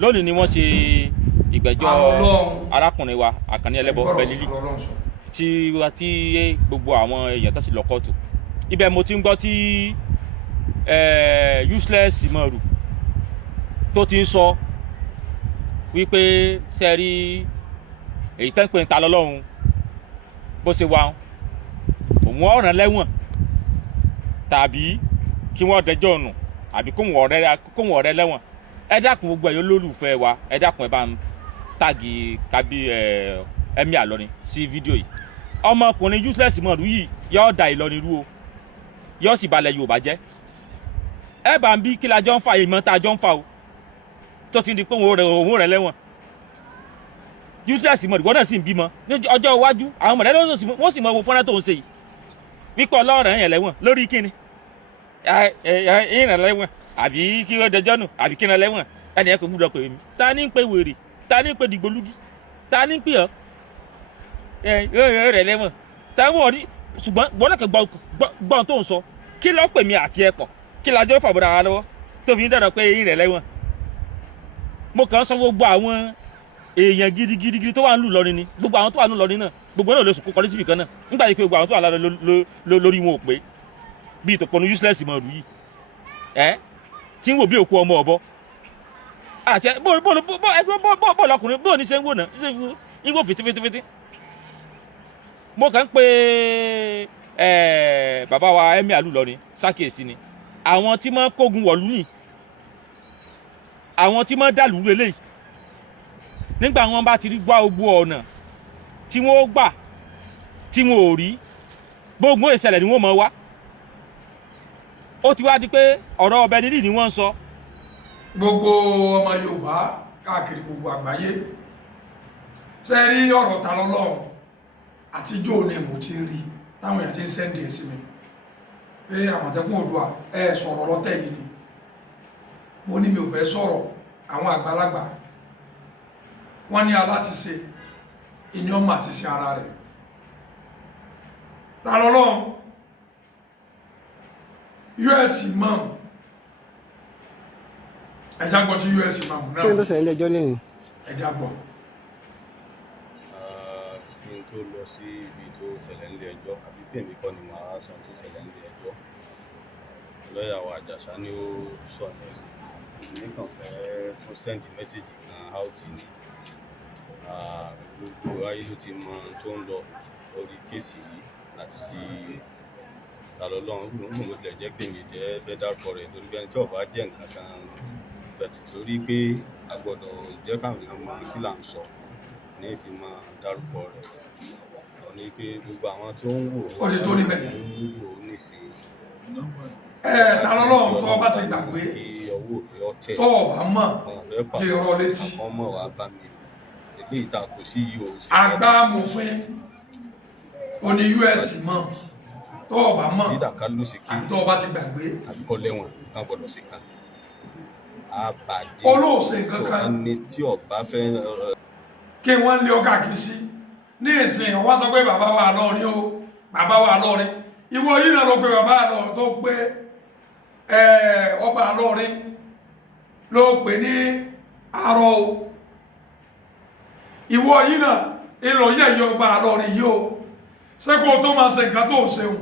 lónìí ni wọ́n ṣe ìgbẹ́jọ́ arákùnrin wa Àkànní Ẹlẹ́bọ Bẹ́lílì tí gbogbo àwọn èèyàn tó sì lọ kóòtù ibẹ̀ mo ti ń gbọ́ tí useless mọ̀rù tó ti ń sọ wípé sẹ́ẹ̀rí èyí tẹ́ ń pè ń ta lọ́lọ́run bó ṣe wà òun ọ̀ràn lẹ́wọ̀n tàbí kí wọ́n dẹjọ́ nù àbí kóhun ọ̀rẹ́ lẹ́wọ̀n ẹ dákun gbogbo ẹ̀yọ́ lólùfẹ́ wa ẹ dákun ẹ bá ń tàgì kábí Ẹ̀mí Ìlọrin sí fídíò yìí ọmọkùnrin useless mọ̀rù yìí yóò da Ìlọrin rú o yóò sì balẹ̀ Yorùbá jẹ́ ẹ bá ń bí kí la jọ ń fa ìmọ̀ tá a jọ ń fa o tó ti di pé òun rẹ̀ lẹ́wọ̀n useless mọ̀rù wọ́n náà sì ń bímọ ní ọjọ́ iwájú àwọn mọ̀lẹ́lẹ́ wọ́n sì mọ owó fọ́nrán tó ń ṣe yìí wípé ọlọ́ọ̀rẹ́ yẹn lẹ́wọ̀n lórí kíni ìrìn lẹ́wọ̀n àbí kí wọ́n dẹjọ́ nù àbí kí wọ́n lẹ́wọ̀n ẹni ẹ kò gbúdọ̀ pè mí ta ní ń pe wèrè ta ní ń pe dìgbòlugi ta ní ń pè ọ́ rẹ̀ lẹ́wọ̀n táwọn rí ṣùgbọ́n gbọ́dọ̀ kẹ́ gbọ́n tó ń sọ kí ló pè mí àti ẹ̀pọ̀ kí la jọ fàbọ̀dà wa lọ́wọ́ tó fi ń dẹ̀rọ̀ pé ìrìn lẹ́wọ̀n mo kàn ń sọ gbogbo àwọn èèyàn gidigidi tó wà ń lù lọrin ni gbogbo àwọn tó wà ń lù lọrin náà gbogbo náà lè sùn kó kọrí síbì kan náà nígbà yìí pé gbogbo àwọn tó wà lára lórí wọn ò pé bí ìtòpọ̀nù useless mọ̀ rú yìí tí ń wò bí òkú ọmọ ọ̀bọ àti bọ́ọ̀lù ọkùnrin bóò ní ṣe ń wò náà ń wò fìtífìtífìtí mo kàn ń pe bàbá wa Ẹ̀mí Ìlọrin ṣàkíyèsí ni àwọn tí wọ́n kógun wọ̀lú nì àwọn tí wọ́n dàlú lélẹ́yìí nígbà wọn bá ti rí gbá gbogbo ọ̀nà tí wọ́n gbà tí wọn ò rí gbogbo ìṣẹ̀lẹ̀ ni wọ́n mọ̀ wá ó ti wá di pé ọ̀rọ̀ Bẹ́lílì ni wọ́n ń sọ. gbogbo ọmọ Yorùbá káàkiri gbogbo àgbáyé ṣe rí ọ̀rọ̀ ta lọ́lọ́run àtijọ́ ni mo ti rí táwọn èèyàn ti ń sẹ́ndì ẹ̀ sí mi pé Àmọ̀tẹ́kùn Oòduà ẹ sọ̀rọ̀ lọ́tẹ̀ yìí ni mo ní mi ò fẹ́ sọ̀rọ̀ àwọn àgbàlagbà wọ́n ní alátiṣe ìní ọmọ àti ṣe ara rẹ̀ ta lọ́lọ́run US imam ẹja gbọ́ tí US imam náà kí ló ṣẹlẹ̀ ilé ẹjọ́ lẹ́yìn ẹja gbọ́. kí n tó lọ sí ibi tó ṣẹlẹ̀ nílé ẹjọ́ àti tèmi kọ́ ni màá sọ tó ṣẹlẹ̀ nílé ẹjọ́ lọ́ọ̀yà wa Àjàṣà ni ó sọ ní nìkan fẹ́ fún send message kan out ni gbogbo ayé ló ti mọ tó ń lọ lórí kéèsì yìí àti ti Talọ́lọ́run gbogbo mo tilẹ̀ jẹ́ pé mi jẹ́ fẹ́ dárúkọ rẹ̀ torí pé ẹni tí ọba jẹ́ nǹkan kan bẹ̀tì torí pé a gbọ́dọ̀ jẹ́ káwọn èèyàn mọ kí là ń sọ ní ìfi máa dárúkọ rẹ̀ ọ ní pé gbogbo àwọn tó ń wò ó ti tó níbẹ̀ ń wò ó nísìnyí. Talọ́lọ́run tó bá ti gbàgbé tó ọba mọ̀ kí rọ létí. ọmọ wa bá mi ilé ìta kò sí yìí o. àgbà amòfin oní US mọ̀ tó ọba mọ̀ àti tó ọba ti gbàgbé. àbíkọ́ lẹ́wọ̀n kan gbọ́dọ̀ sí kan. àbàdé olóòsè kankan ẹni tí ọba fẹ́. kí wọ́n lé ọkà kìí sí ní ìsìn wọ́n sọ pé bàbá wa lọ́rin o bàbá wa lọ́rin ìwọ yìí náà ló pe bàbá lọ tó pé ọba lọ́rin ló pè ní arọ o ìwọ yìí náà ìlọ yẹ̀yẹ ọba lọ́rin yìí o ṣé kó tó máa ṣe nǹkan tó ṣeun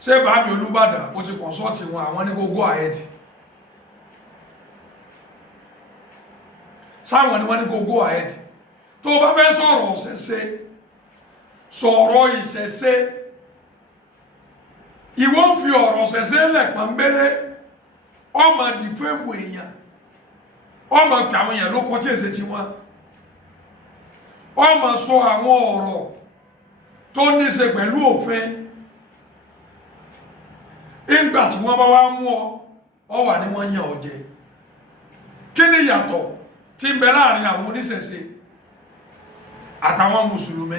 ṣé bàbá Olúbàdàn ó ti kọ̀nsọ́ọ̀tì wọn àwọn ní kó go ahead sáwọn ni wọ́n ní kó go ahead tó bá fẹ́ sọ̀rọ̀ ọ̀sẹ̀ṣe sọ̀rọ̀ ìṣẹ̀ṣe ìwọ ń fi ọ̀rọ̀ ọ̀sẹ̀ṣe lẹ̀ pọ̀nbélé ọmọ dìfẹ́mù èèyàn ọmọ pè àwọn èèyàn ló kọjá èsè tí wọ́n ọmọ sọ àwọn ọ̀rọ̀ tó ní ṣe pẹ̀lú òfin ìgbà tí wọ́n bá wá mú ọ wà ní wọ́n yàn ọ́ jẹ kí ni ìyàtọ̀ tí ń bẹ láàrin àwọn oníṣẹ̀ṣe àtàwọn mùsùlùmí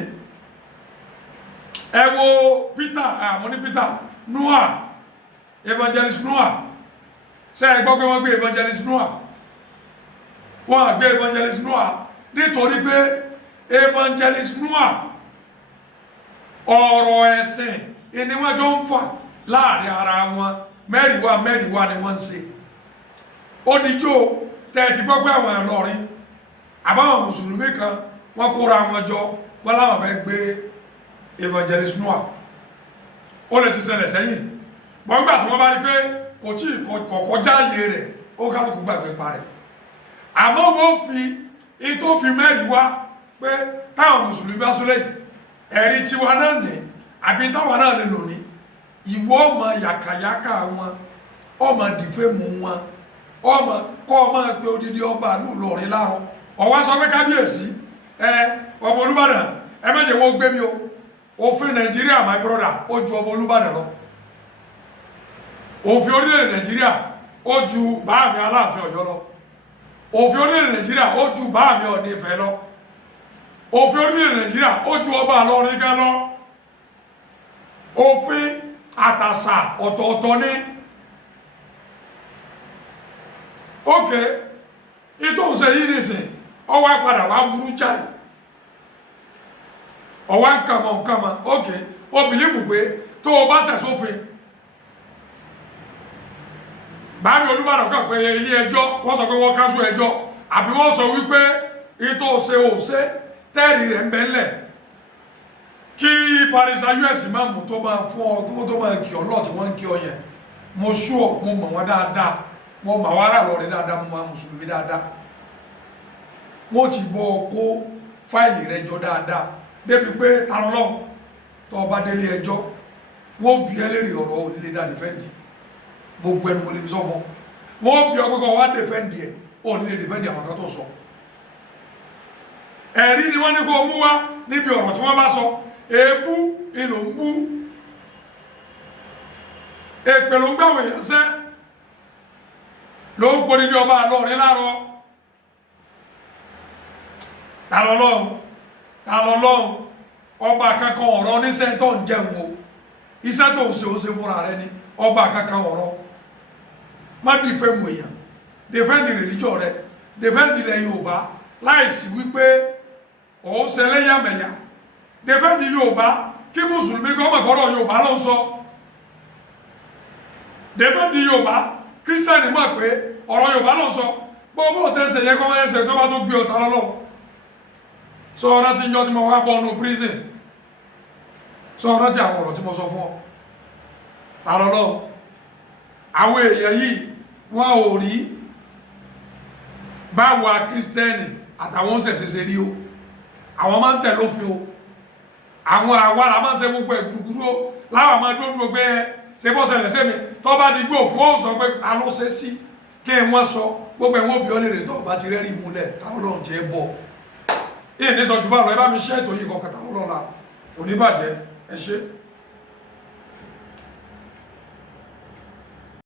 ẹ wo Peter àwọn ní Peter Noah evangelist Noah ṣé ẹ gbọ́ pé wọ́n gbé evangelist Noah wọ́n gbé evangelist Noah nítorí pé evangelist Noah ọ̀rọ̀ ẹ̀sìn ni wọ́n jọ ń fà láàrin ara wọn mẹ́rìíwá ni wọ́n ń ṣe ó dijó tẹ́ ẹ ti gbọ́ pé àwọn Ìlọrin àbáwọn mùsùlùmí kan wọ́n kóra wọn jọ wọ́n láwọn fẹ́ gbé evangelist Noah ó lè ti ṣẹlẹ̀ sẹ́yìn bọ́n gbà tí wọ́n bá rí pé kò tí kọjá ààyè rẹ̀ ó kálukú gbàgbé pa rẹ̀ àmọ́ wọ́n fi ètò fi mẹ́rin wá pé táwọn mùsùlùmí bá súnlẹ̀ ẹ̀rí tiwa náà ní àbí táwọn náà lè lò ní ìwọ ọmọ yàkàyàkà wọn ọmọ dìfẹ́mù wọn ọmọ kọ́ ọmọ pé odidi ọba ìlú Ìlọrin láàrọ̀ ọwọ́ sọ pé kábíyèsí ọmọ Olúbàdàn ẹ méje wọ́n gbé mi o òfin Nàìjíríà my brother ó ju ọmọ Olúbàdàn lọ òfin orílẹ̀-èdè Nàìjíríà ó ju báàmì Aláàfin Ọ̀yọ́ lọ òfin orílẹ̀-èdè Nàìjíríà ó ju báàmì Ọ̀ọ̀ni Ifẹ̀ lọ òfin orílẹ̀-èdè Nàìjíríà ó ju ọba Ìlọrin gan lọ òfin àtàṣà ọ̀tọ̀ọ̀tọ̀ ní ókè ìtòǹsẹ yìí nìsín ọwọ́ padà wá burú jáì ọwọ́ nkàmọ̀ ókè ó bìlífù pé tó o bá ṣẹ̀ sófin báàmì Olúbàdàn kàn pé ilé ẹjọ́ wọ́n sọ pé wọ́n káṣù ẹjọ́ àbí wọ́n sọ wípé ìtòǹsẹ òṣè tẹ́ẹ̀rì rẹ̀ ń bẹ́ńlẹ̀ kí parisa us máa mú tó máa fún ọ tó máa kí ọ lọ́ọ̀ tí wọ́n ń kí ọ yẹn mo sú ọ mo mọ̀ wọ́n dáadáa mo mọ̀ wọ́n ará lọ́ọ̀rẹ́ dáadáa mo máa mùsùlùmí dáadáa wọ́n ti bọ́ ọ kó fáìlì rẹ jọ dáadáa débi pé tarọ́lọ́ tó o bá délé ẹjọ́ wọ́n bí ẹlẹ́rìí ọ̀rọ̀ onílé dá dìfẹ́ǹdì gbogbo ẹnu mo lè fi sọ fún wọ́n bí ọ pé kọ́ wá dìfẹ́ǹdì ẹ̀ onílé dìfẹ́ǹdì àwọn kan tó sọ ẹ̀rí ni wọ́n ní kó mú wá níbi ọ̀rọ̀ tí wọ́n bá sọ èébú ìlò ń bú èpè ló ń gbàwò èèyàn sẹ́ ló ń poni ní ọba Ìlọrin láàrọ̀ ta lọ́lọ́run ọba kankan ọ̀rọ̀ oníṣẹ́ tó ń jẹun o iṣẹ́ tó ń ṣe ó ṣe fúnra rẹ ni ọba kankan ọ̀rọ̀ má dìfẹ́ mú èèyàn dìfẹ́ǹdì rìlíjọ̀ rẹ dìfẹ́ǹdì ilẹ̀ Yorùbá láìsí wípé òun ṣe lẹ́yàmẹ̀yà dìfẹ́ǹdì Yorùbá kí mùsùlùmí gọ́mọ̀ gbọ́dọ̀ Yorùbá ló ń sọ dìfẹ́ǹdì Yorùbá kírísítẹ́nì mọ̀ pé ọ̀rọ̀ Yorùbá ló ń sọ gbogbo ṣẹ̀ṣẹ̀ yẹ kọ́mọ ẹsẹ̀ tó bá tó gbé ọ̀tá lọ́lọ́ sọ ọ̀rọ̀ tí ń jọ tí mo wá bọ́ ọ̀nù prison sọ ọ̀rọ̀ tí àwọn ọ̀rọ̀ tí mo sọ fún ọ àlọ́lọ́ àwọn èèyàn yìí wọ́n ò rí báwo kírísítẹ́nì àtàwọn ṣẹ̀ṣẹ̀ rí o àwọn máa ń tẹ̀ lófin o àwọn àwárà máa ń ṣe gbogbo ẹ̀ gbùgbùrú o láwọn máa dúró pé ṣe bọ́ ṣẹlẹ̀ sẹ́mi tó bá di gbé òfin ó sọ pé ta ló ṣe sí kí wọ́n sọ gbogbo ẹ̀wọ̀n òbí ọlẹ́rẹ̀ tó bá ti rẹ́rìí múlẹ̀ táwọn lọ́run jẹ́ bọ̀ ìní sọ jù bá lọ ẹ bá mi ṣẹ́ ètò yìí kọkàtà lọ́la oníbàjẹ́ ẹ ṣé.